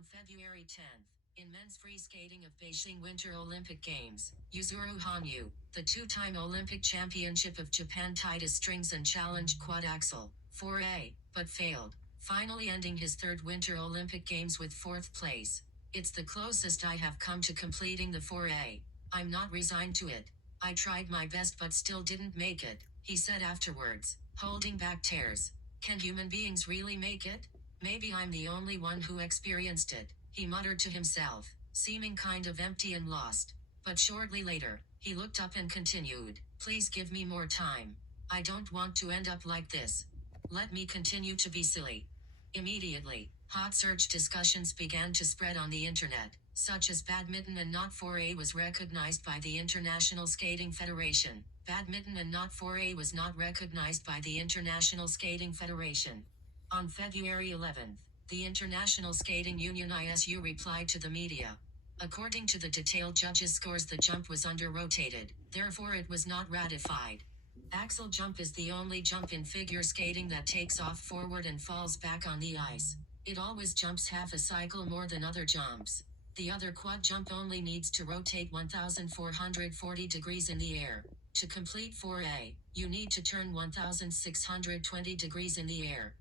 On February 10th, in men's free skating of Beijing Winter Olympic Games, Yuzuru Hanyu, the two-time Olympic championship of Japan, tied his strings and challenged quad axel 4A, but failed, finally ending his third Winter Olympic Games with fourth place. It's the closest I have come to completing the 4A. I'm not resigned to it. I tried my best but still didn't make it, he said afterwards, holding back tears. Can human beings really make it? Maybe I'm the only one who experienced it, he muttered to himself, seeming kind of empty and lost. But shortly later, he looked up and continued, "Please give me more time. I don't want to end up like this. Let me continue to be silly." Immediately, hot search discussions began to spread on the internet, such as badminton and not 4A was recognized by the International Skating Federation. Badminton and not 4A was not recognized by the International Skating Federation. On February 11th, the International Skating Union ISU replied to the media. According to the detailed judges' scores, the jump was under-rotated, therefore it was not ratified. Axel jump is the only jump in figure skating that takes off forward and falls back on the ice. It always jumps half a cycle more than other jumps. The other quad jump only needs to rotate 1,440 degrees in the air. To complete 4A, you need to turn 1,620 degrees in the air.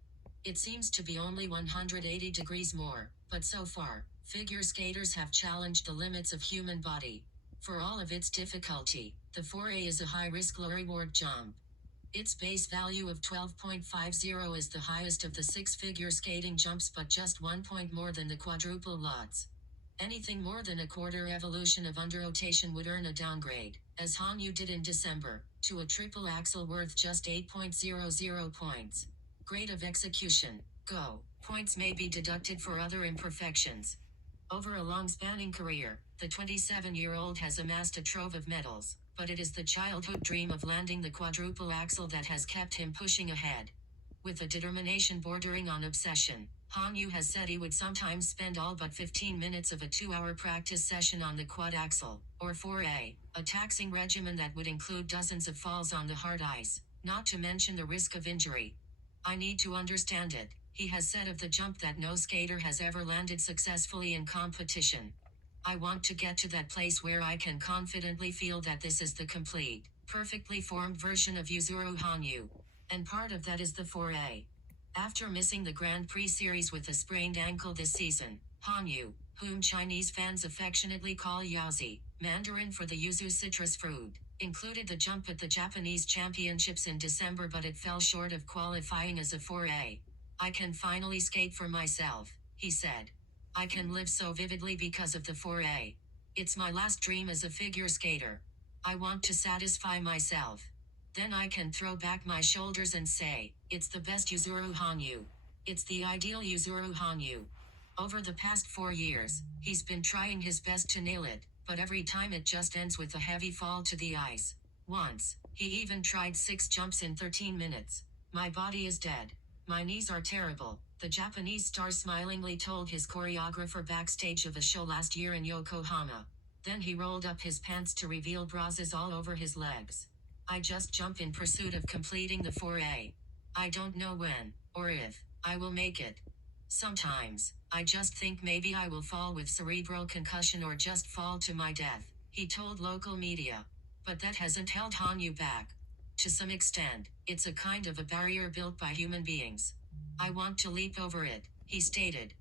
It seems to be only 180 degrees more, but so far, figure skaters have challenged the limits of human body. For all of its difficulty, the 4A is a high-risk low-reward jump. Its base value of 12.50 is the highest of the six-figure skating jumps, but just 1 point more than the quadruple lots. Anything more than a quarter evolution of under-rotation would earn a downgrade, as Hanyu did in December, to a triple axel worth just 8.00 points. Grade of execution, Go. Points may be deducted for other imperfections. Over a long-spanning career, the 27-year-old has amassed a trove of medals, but it is the childhood dream of landing the quadruple axel that has kept him pushing ahead. With a determination bordering on obsession, Hanyu has said he would sometimes spend all but 15 minutes of a 2-hour practice session on the quad axel, or 4A, a taxing regimen that would include dozens of falls on the hard ice, not to mention the risk of injury. "I need to understand it," he has said of the jump that no skater has ever landed successfully in competition. "I want to get to that place where I can confidently feel that this is the complete, perfectly formed version of Yuzuru Hanyu. And part of that is the 4A." After missing the Grand Prix series with a sprained ankle this season, Hanyu, whom Chinese fans affectionately call Yaozi, Mandarin for the yuzu citrus fruit, included the jump at the Japanese Championships in December, but it fell short of qualifying as a 4A. "I can finally skate for myself," he said. "I can live so vividly because of the 4A. It's my last dream as a figure skater. I want to satisfy myself. Then I can throw back my shoulders and say, it's the best Yuzuru Hanyu. It's the ideal Yuzuru Hanyu." Over the past 4 years, he's been trying his best to nail it, but every time it just ends with a heavy fall to the ice. Once, he even tried 6 jumps in 13 minutes. "My body is dead. My knees are terrible," the Japanese star smilingly told his choreographer backstage of a show last year in Yokohama. Then he rolled up his pants to reveal bruises all over his legs. "I just jump in pursuit of completing the 4A. I don't know when, or if, I will make it. Sometimes, I just think maybe I will fall with cerebral concussion or just fall to my death," he told local media. But that hasn't held Hanyu back. "To some extent, it's a kind of a barrier built by human beings. I want to leap over it," he stated.